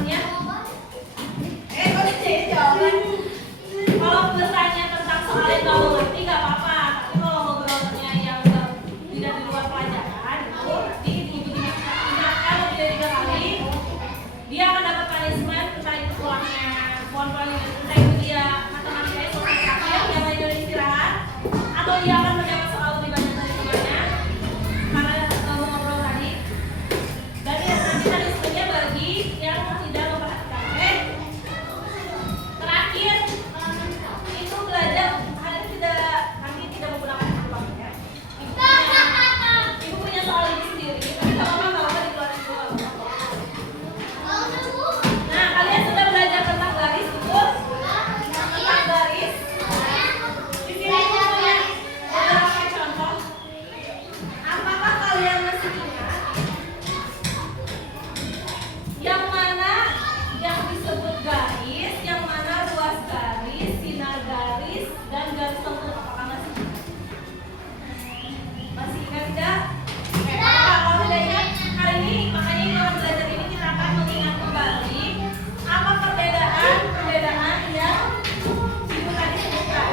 teman-teman ya. Kok dia jawaban? Kalau bertanya tentang soal yang kamu ngerti nggak apa-apa, tapi kalau ngobrolnya yang tidak di luar pelajaran itu nanti ibu diingatkan lebih dari 3 kali, dia akan dapat punishment, entah itu pulangnya pohon-pohon itu, entah itu dia matematikanya selesai terakhir, yang lain dari istirahat, atau dia akan menjawab soal lebih banyak dari temannya karena kamu ngobrol tadi. Dan ya, nanti punishmentnya bagi yang tidak memperhatikan. Terakhir itu belajar hari nanti tidak menggunakan uang ya. Ibu punya soal ini sendiri, tapi kalau apa dikeluarin dulu. Nah, kalian sudah belajar tentang garis itu? Tentang garis. Di sini ibu punya beberapa contoh. Apakah kalian masih ingat yang mana yang disebut garis, yang mana ruas garis, sinar garis, dan garis lengkung? Apakah masih ingat? Masih ingat tidak? Oke, kalau tidak ingat, hari ini makanya dalam belajar ini kita akan mengingat kembali apa perbedaan yang ibu tadi sebutkan.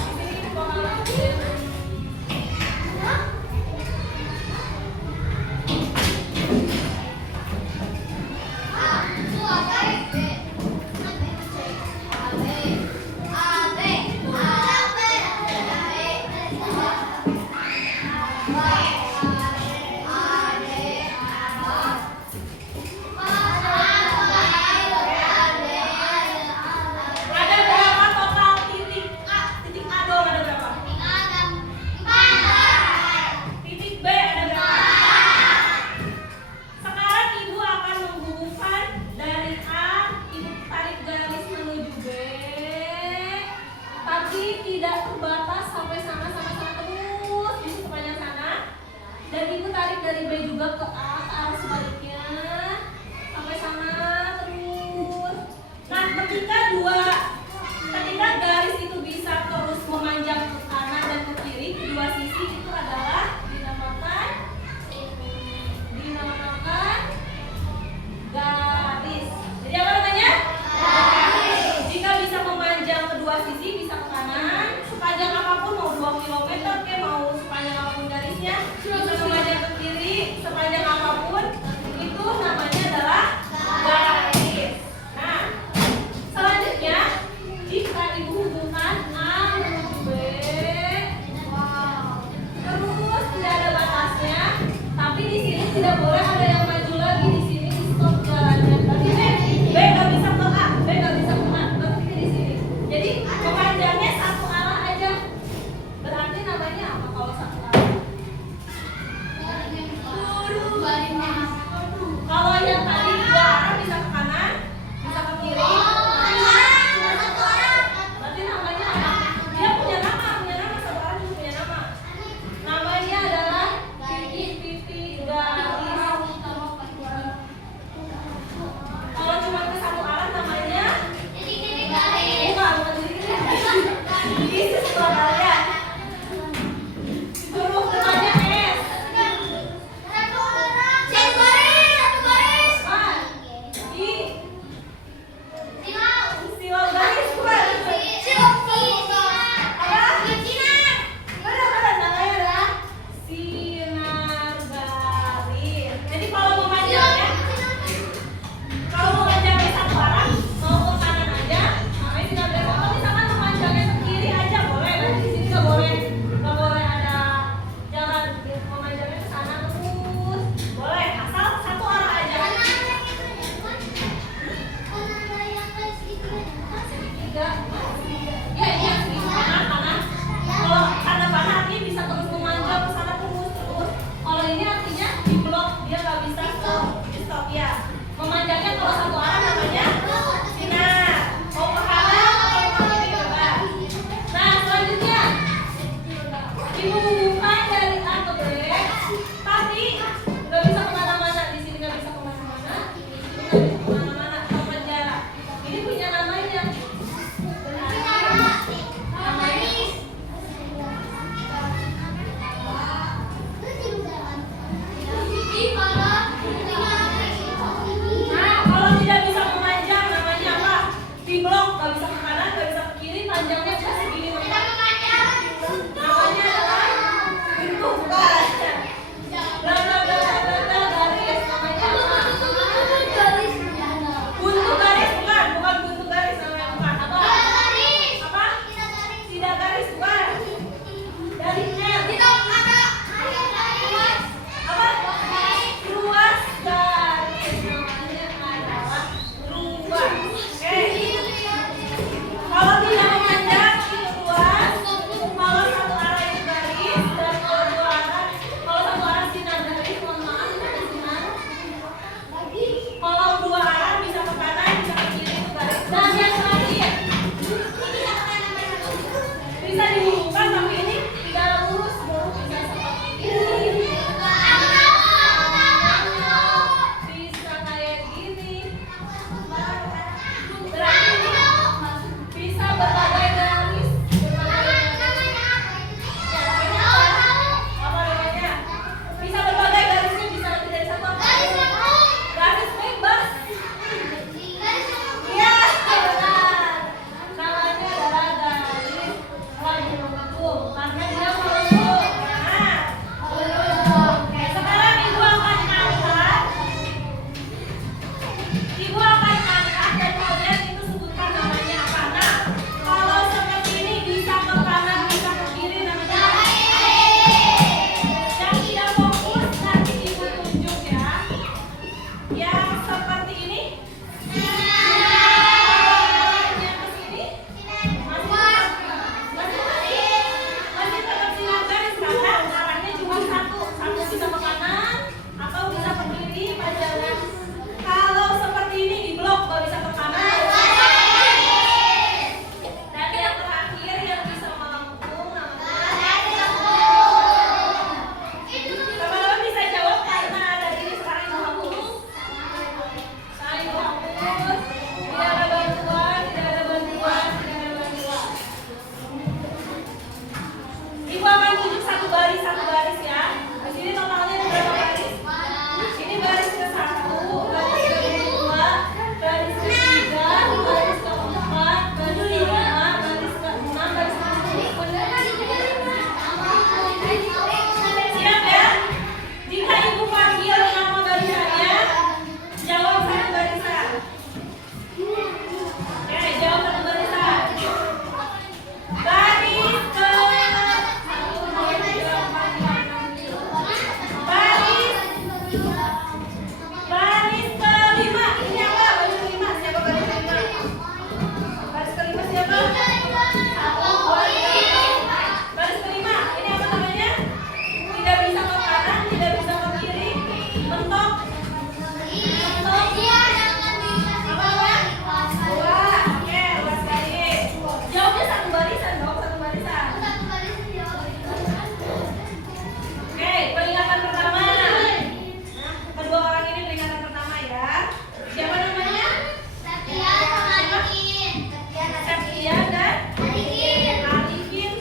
Di sini ibu bakal ada berapa total titik A? Titik A doang ada berapa? Titik B ada berapa? Sekarang ibu akan menghubungkan dari A, ibu tarik garis menuju B, tapi tidak terbatas sampai sana terus di sepanjang sana. Dan ibu tarik dari B juga ke A, ke arah sebaliknya sampai sana terus. Nah, ketika garis itu bisa terus memanjang ke kanan dan ke kiri, kedua sisi itu adalah dinamakan garis. Jadi apa namanya? Garis. Jika bisa memanjang kedua sisi, bisa ke kanan, sepanjang apapun, mau 2 km, mau sepanjang apapun garisnya, bisa memanjang ke kiri, sepanjang apapun Tidak ada bantuan, tidak ada bantuan, tidak ada bantuan. Ibu akan tunjuk satu baris ya. Di sini totalnya ada berapa baris? Ini baris ke-1, baris ke-2, baris ke-3, baris ke-4, baris ke-5, baris ke-6, baris ke-7. Siap ya? Jika ibu panggil nama barisannya, jawab satu barisan. Oke, jawab satu barisan. Baris baris ke-5. Ini apa? Baris ke-5. Siapa baris ke-5? Baris ke-5 siapa? 1, 2, 3. Baris ke-5. Ini apa namanya? Tidak bisa ke kanan, tidak bisa ke kiri. Mentok. Apa? 2. Oke, luas sekali. Jawabnya satu barisan dong, satu barisan. Oke, peringatan pertama. Kedua orang ini peringatan pertama ya. Siapa namanya? Septian dan Arifin.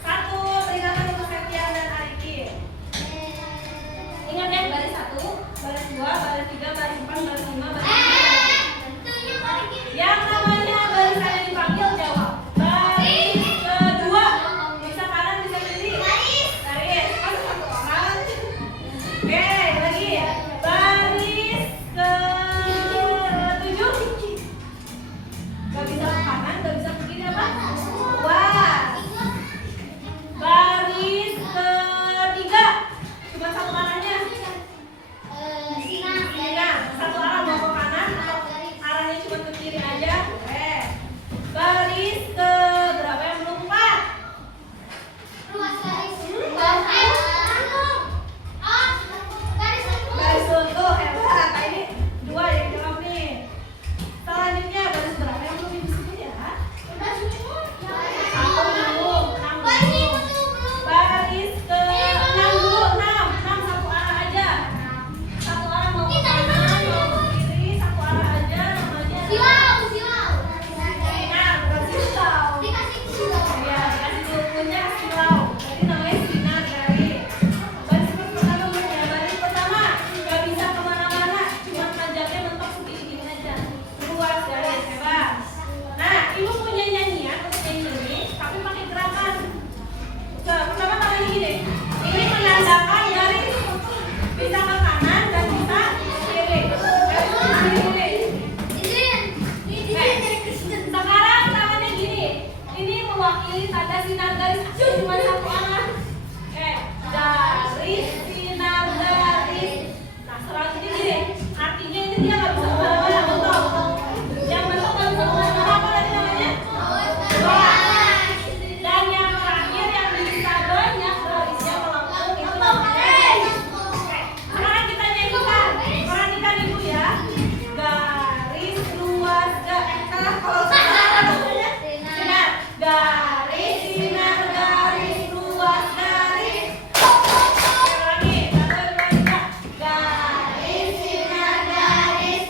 Satu peringatan untuk Septian dan Arifin. Ingat ya, baris 1, baris 2, baris 3, baris 4, baris 5, baris 6. Yang namanya barisan yang dipanggil jawab. Baris kedua. Bisa kanan, bisa kiri. Baris. Masuk satu orang. Oke, lagi. Baris ke-7. Gak bisa ke kanan, gak bisa ke kiri apa? Wah. Baris ke-3. Cuma satu arahnya. Nah, satu arah mau ke kanan atau arahnya cuma ke kiri aja. Oke. Baris ke berapa yang belum? 4. Baris untuk hebat. Nah, ini 2 yang jawab nih. Selanjutnya baris berapa yang belum disebut ya? 1 belum, 6 belum. Baris ke-6 dulu, 6 satu arah aja. Satu arah mau ke kanan, mau ke kiri, satu arah aja namanya. Nah, bukan silau. Ya, kasih punya silau. Jadi namanya sinar dari. Baris pertama ya, baris pertama gak bisa kemana-mana, cuma panjangnya mentok segini-gini aja. Luas garis, hebat. Nah, ibu punya nyanyian untuk nyanyi ini, tapi pakai gerakan. Pertama tangannya gini. Ini menandakan garis bisa ke kanan dan bisa ke kiri. Garis kiri. Sekarang tangannya gini. Ini mewakili tanda sinar garis. Cuma satu arah. Garis sinar garis. Nah, selanjutnya gini. Artinya ini dia nggak bisa kemana-mana. Mentok. Yang mentok nggak bisa kemana-mana. Apa tadi namanya? Luas. Dan yang terakhir yang bisa banyak garisnya melengkung itu namanya. Oke, sekarang kita nyanyikan. Perhatikan ibu ya. Garis luas kalau sinar namanya sinar. Garis sinar garis luas garis. Lagi 1, 2, 3. Garis sinar garis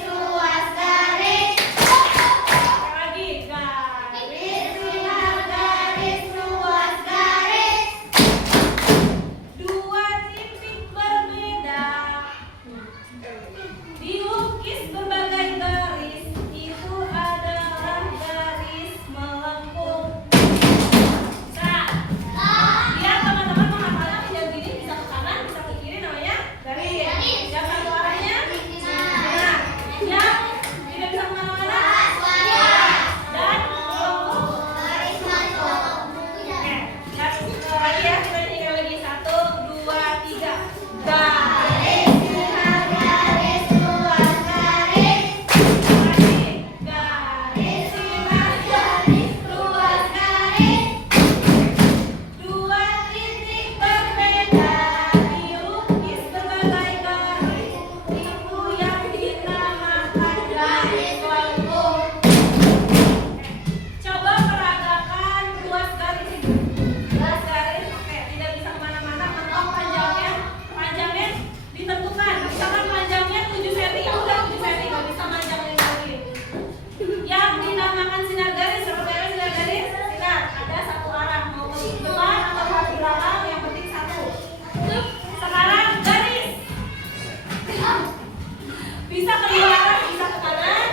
Bisa kedua arah, bisa ke kanan,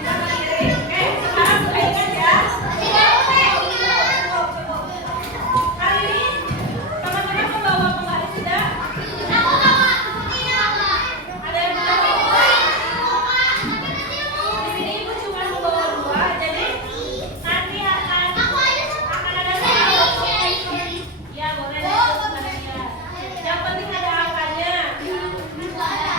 bisa ke kiri. Oke, sekarang sudah ingat ya. Hari ini teman-teman membawa pembaris sudah? Ada yang membawa? Di sini ibu cuma membawa 2, jadi nanti akan ada satu. Ya boleh deh, kepada dia. Yang penting ada angkanya. Angkanya gimana?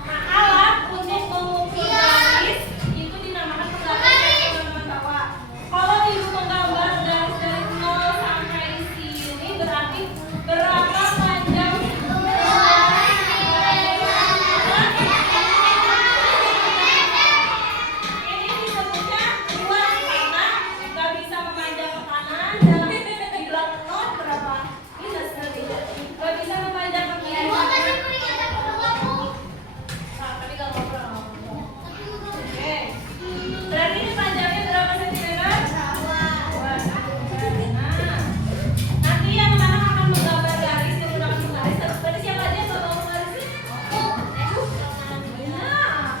Nah, alat untuk mengukur garis itu dinamakan penggaris yang teman-teman bawa. Kalau ibu menggambar garis dari 0 sampai sini berarti berapa panjang ini disebutnya luas karena nggak bisa memanjang ke kanan dan dibilang 0 berapa minus nanti nggak bisa memanjang ke kiri. Nah, tapi nggak ngobrol. Oke. Berarti ini panjangnya berapa sentimeter? 2 cm. Nah, nanti yang anak akan menggambar garis menggunakan penggaris. Berarti siapa aja yang bawa penggaris? Nah,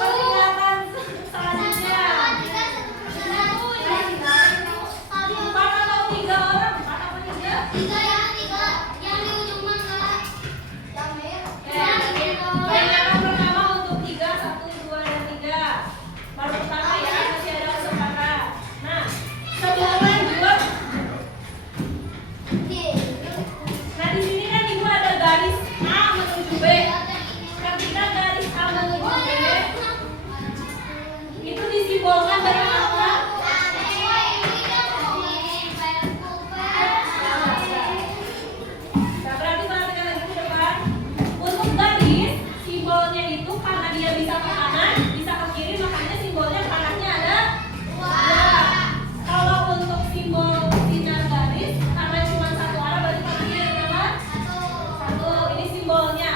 perlihatan selanjutnya. 4 atau 3 orang? 4 atau 3? Yang pertama untuk 3, 1, 2, dan 3. Baru pertama ya, masih ada kesempatan. Nah, sebelum lanjut, nah di sini kan ibu ada garis A menuju B. Ketika garis A menuju B, itu disimbolkan dengan apa? Nah, berarti perhatikan lagi ke depan. Untuk garis, simbolnya itu karena dia bisa ke kanan, bisa ke kiri, makanya simbolnya panahnya ada 2. Kalau untuk simbol sinar garis, karena cuma satu arah, berarti panahnya ada berapa? 1. Ini simbolnya.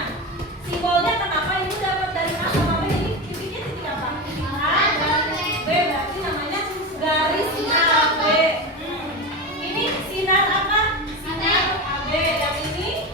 Simbolnya kenapa ibu dapat dari A sama B? Ini titiknya titik apa? Titik A dan B, berarti namanya garis AB. Ini sinar apa? Sinar AB. Yang ini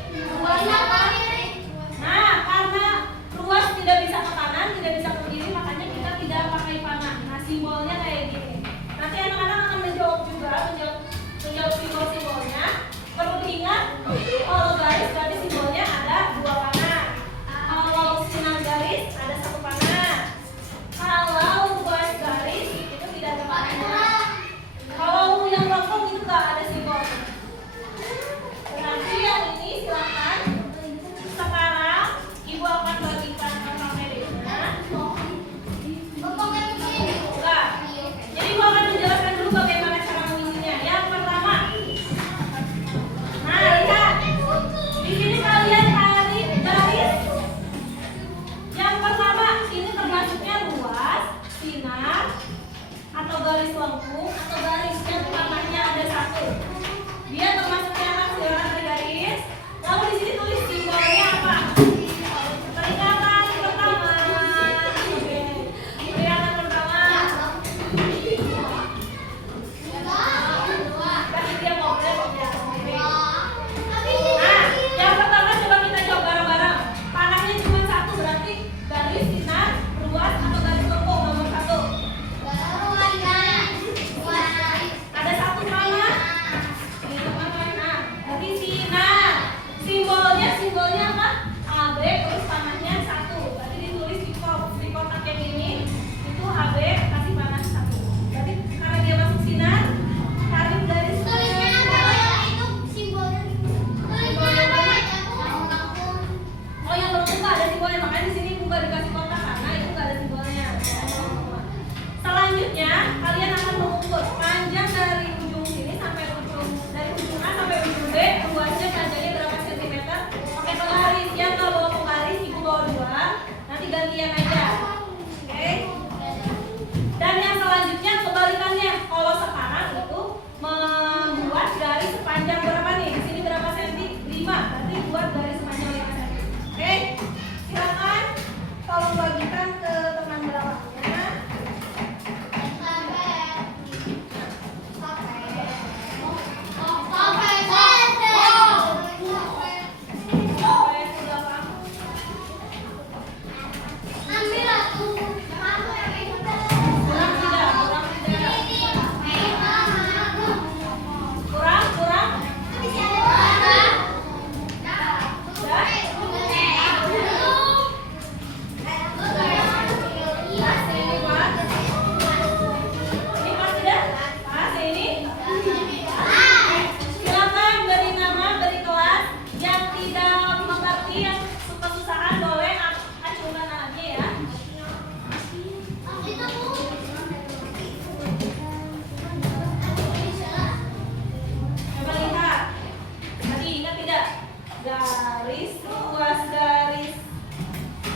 garis, luas garis.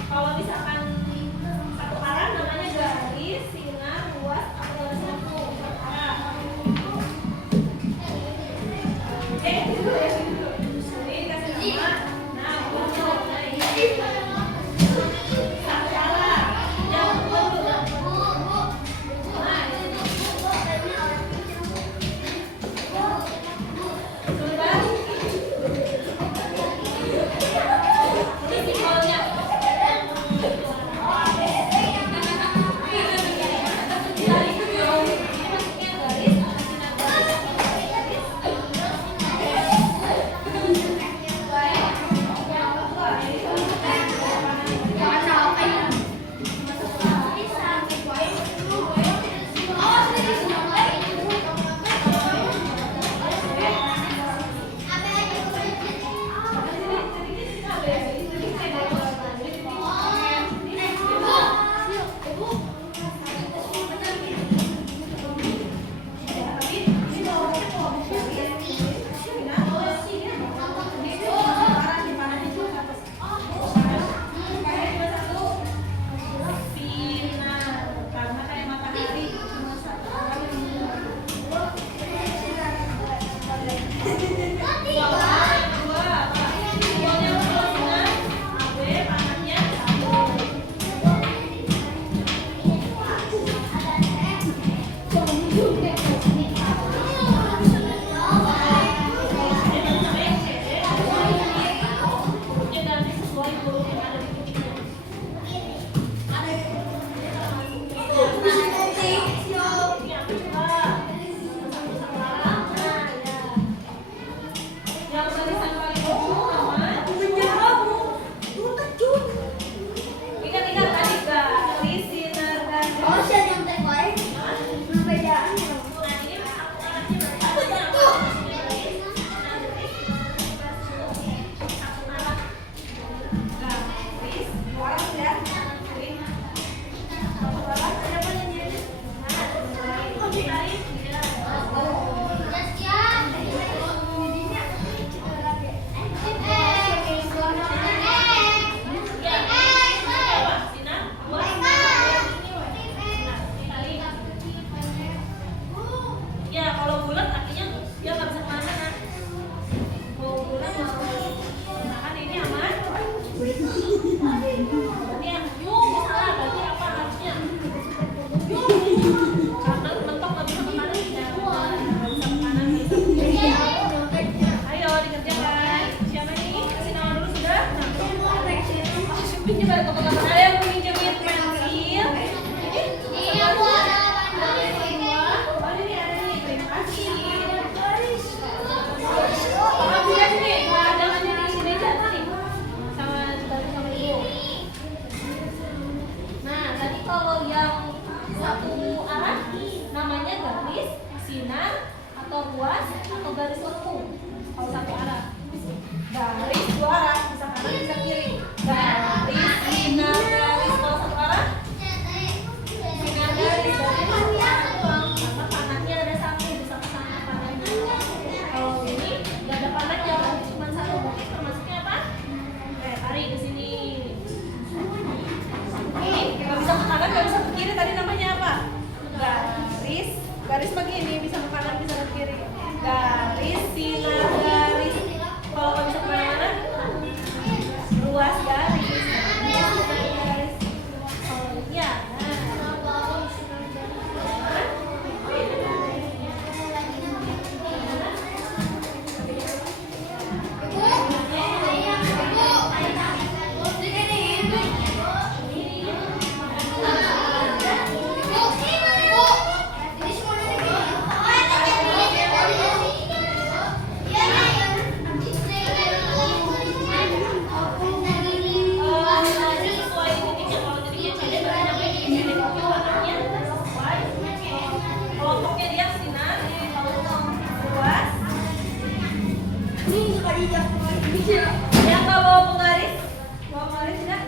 Kalau misalkan satu arah namanya garis, sinar, luas, atau garis lengkung. Dulu ya, dulu. Ini kasih nama. Nah, untuk ini satu arah. Yang dulu. Nah, ini. Coba. Ini simbolnya. Garis begini bisa ke kanan bisa ke kiri. Garis, sinar, garis. Kalau nggak bisa kemana-mana, luas garis. Garis. Oh ya. Yang nggak bawa penggaris, bawa penggaris tidak?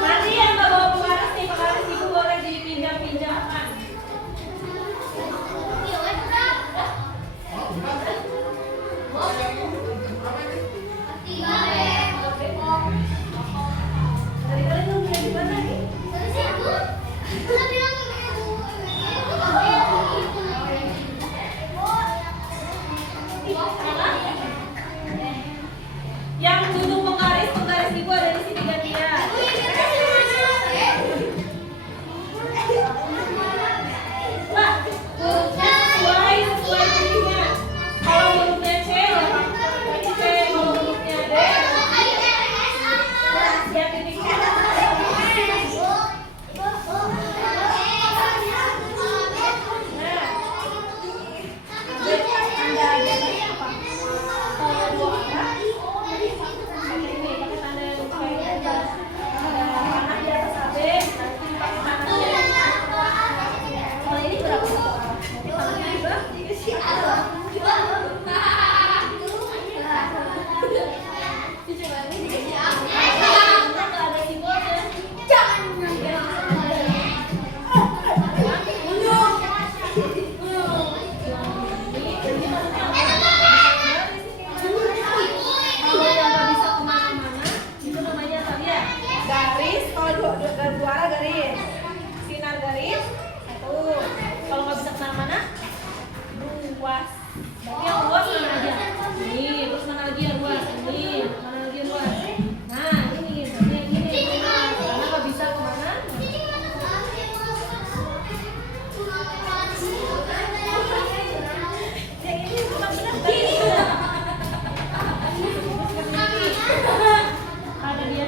Nanti yang nggak bawa penggaris nih, penggaris itu boleh dipinjam-pinjamkan. Kalian mau mulai di mana nih? Yang duduk penggaris ibu ada di sini gantian. Pak, sesuai titiknya. Kalau hurufnya C, berarti C. Kalau hurufnya D, ya titiknya. Juara garis, sinar garis, satu. Kalau nggak bisa kemana-mana, luas. Berarti yang luas mana aja? Ini, terus mana lagi yang luas? Ini, mana lagi yang luas? Nah, ini, berarti yang ini. Karena nggak bisa kemana? Yang ini bukan benar. Ada dia,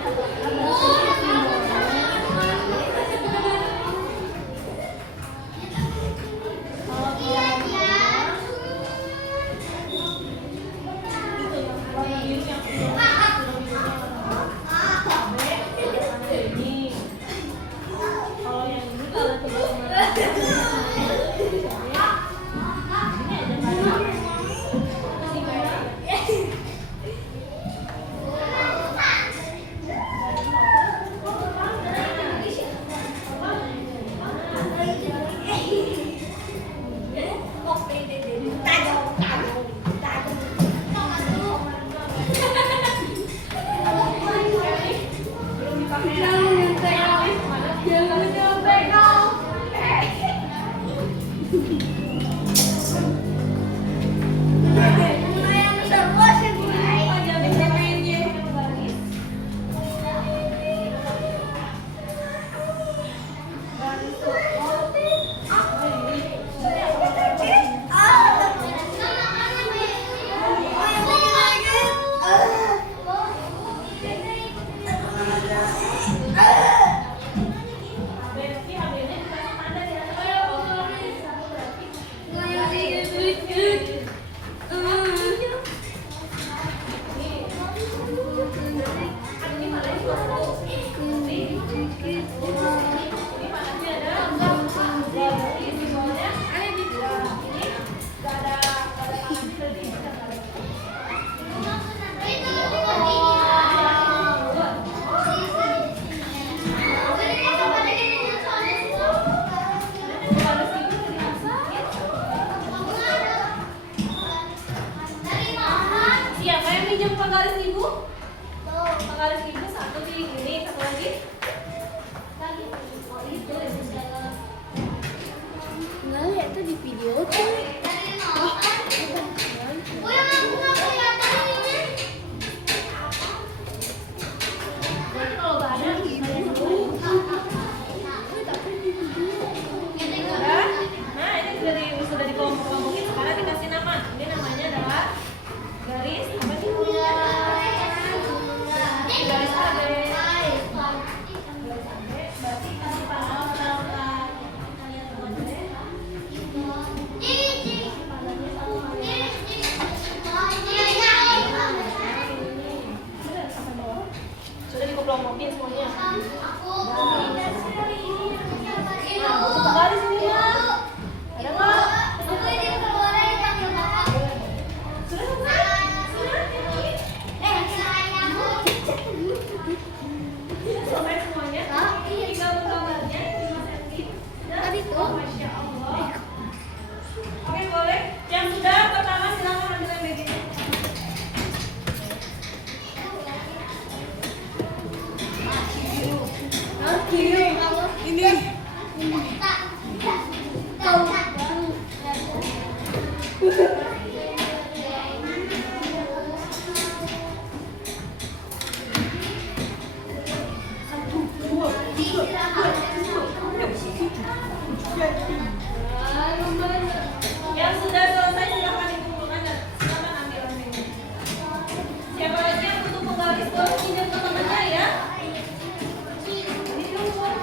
penggaris ibu? Penggaris ibu satu di ini, satu lagi. Oh itu nggak lihat tuh di video tuh. kalau nggak ada, nah ini sudah dikelompok-kelompokin. Sekarang dikasih nama. Ini namanya adalah garis apa sih? Garis AB. Berarti kasih pangkat. Yang sudah selesai silakan dikumpulkan dan silakan ambil ini. Siapa lagi yang butuh penggaris tolong pinjam ke temannya ya. Ini dulu.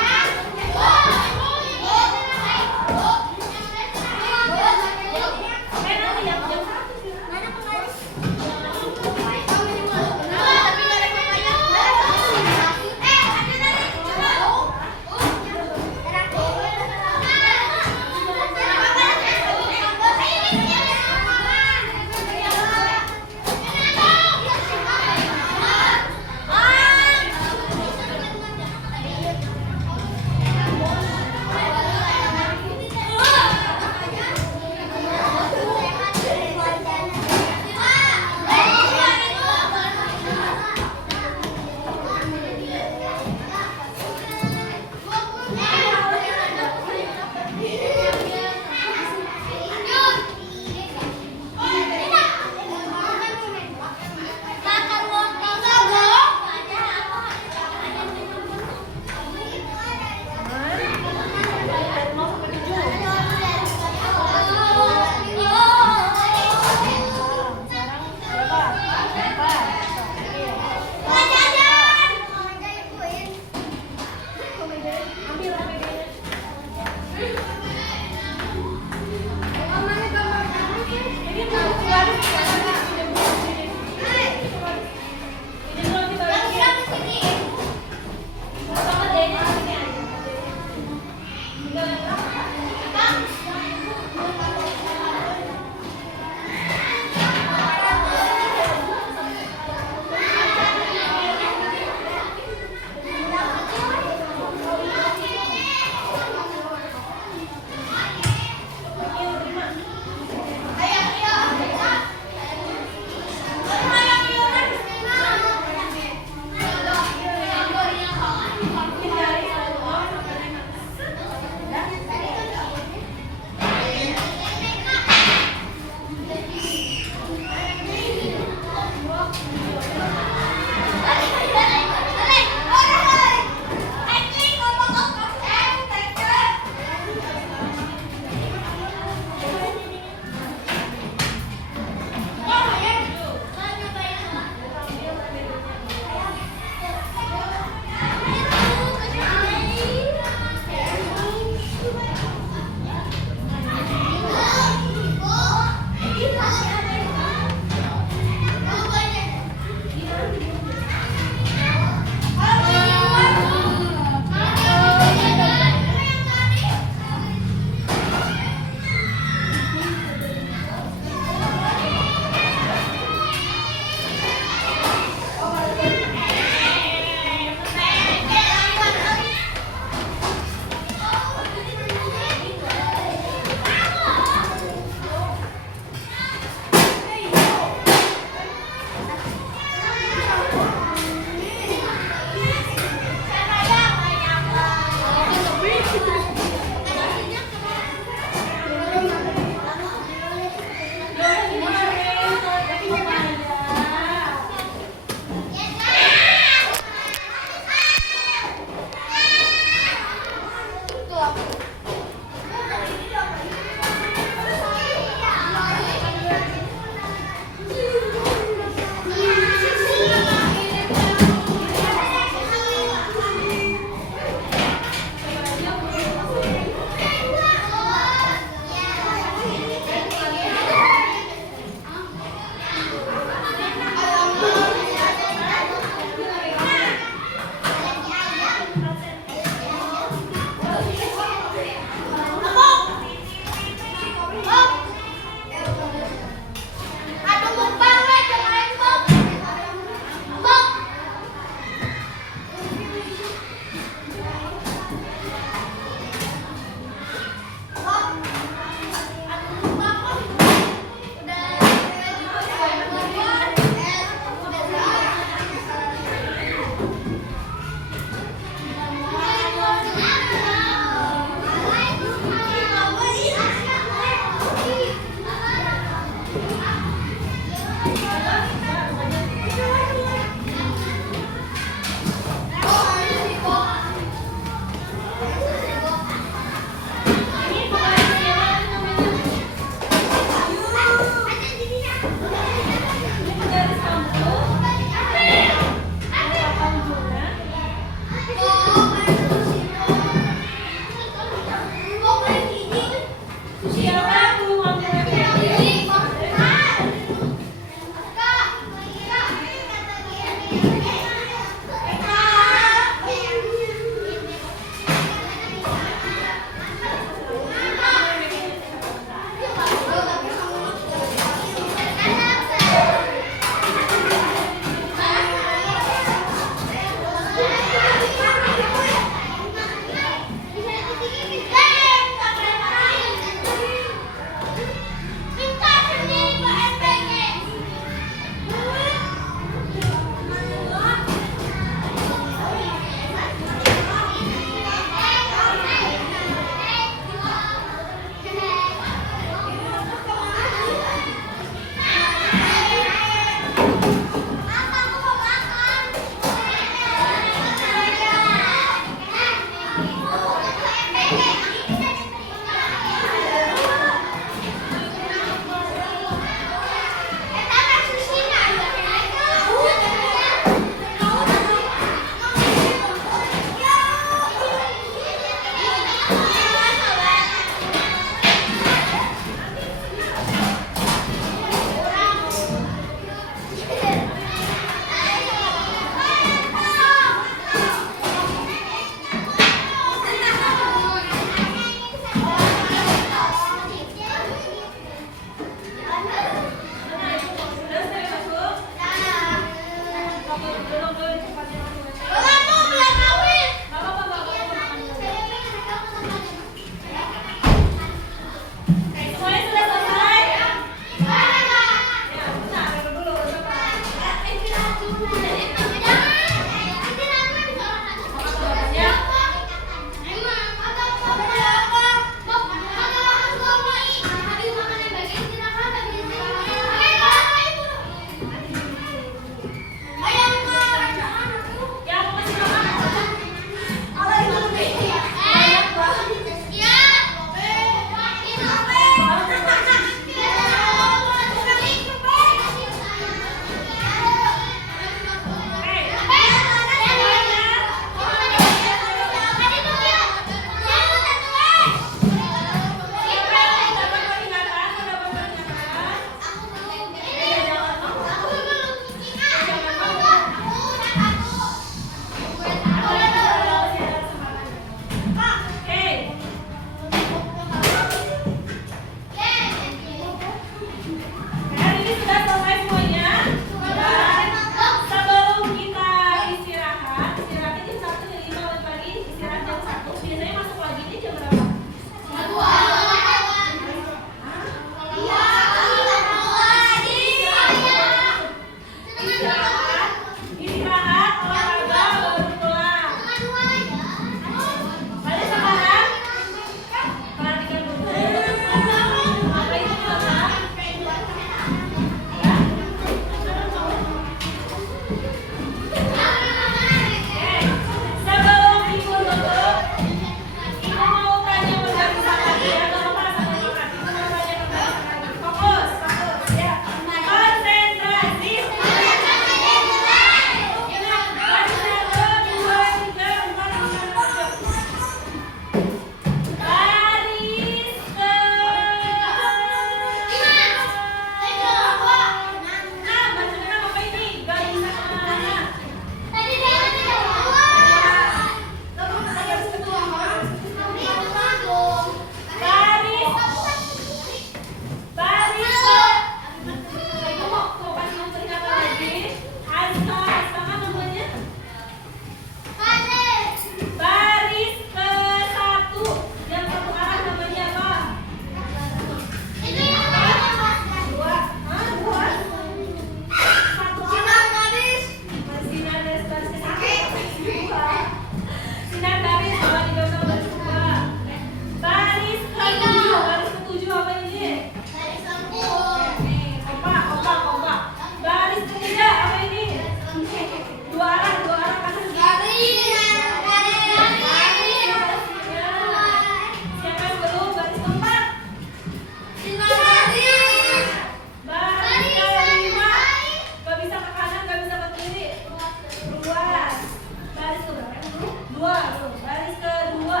kedua, tuh, baris kedua.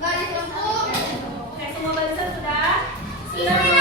Garis lengkung. Oke, semua barisan sudah? Sudah.